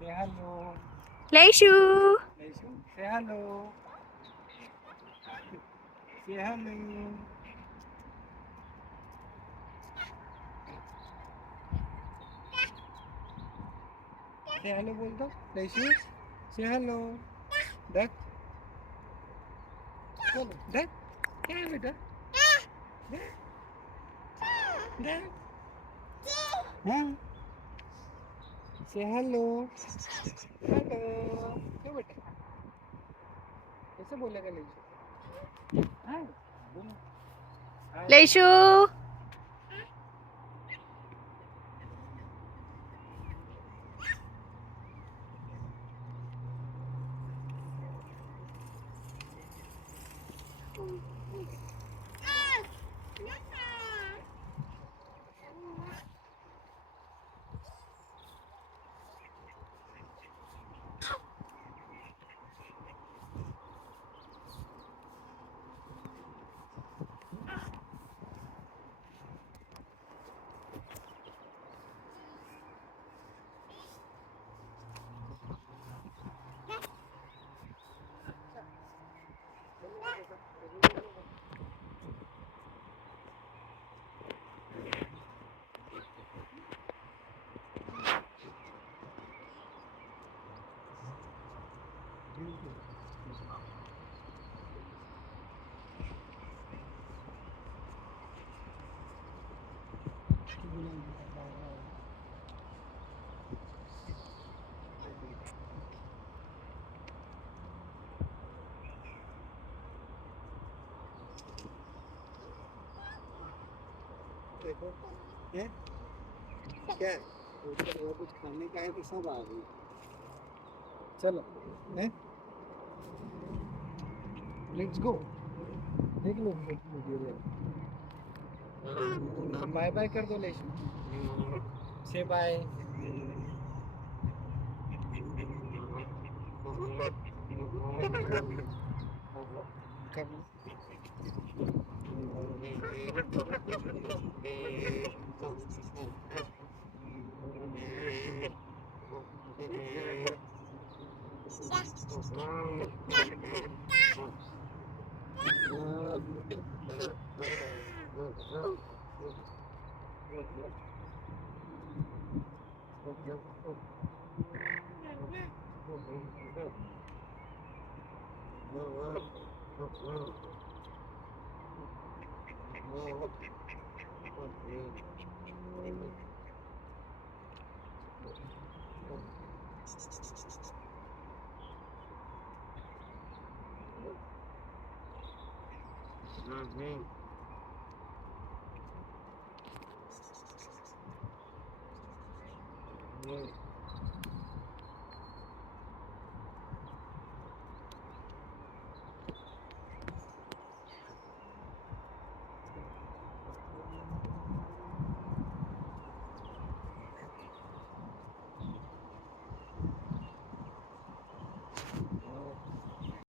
Say hello. Leishu! Leishu, say hello. Say hello. Say hello बोल दो. Leishu, say hello. Duck. बोलो. Duck. क्या है बेटा? Duck. Duck. हाँ. Say hello. Hello. क्यों बेटा? कैसे बोलेगा Leishu? हाँ. बोलो. Hi. Leishu! देखो है क्या है? वो कुछ खाने का है तो सब आ गई. चलो है. Let's go. देख लो वीडियो. बाय बाय कर दो लेशु. से बाय. कर Mm-hmm.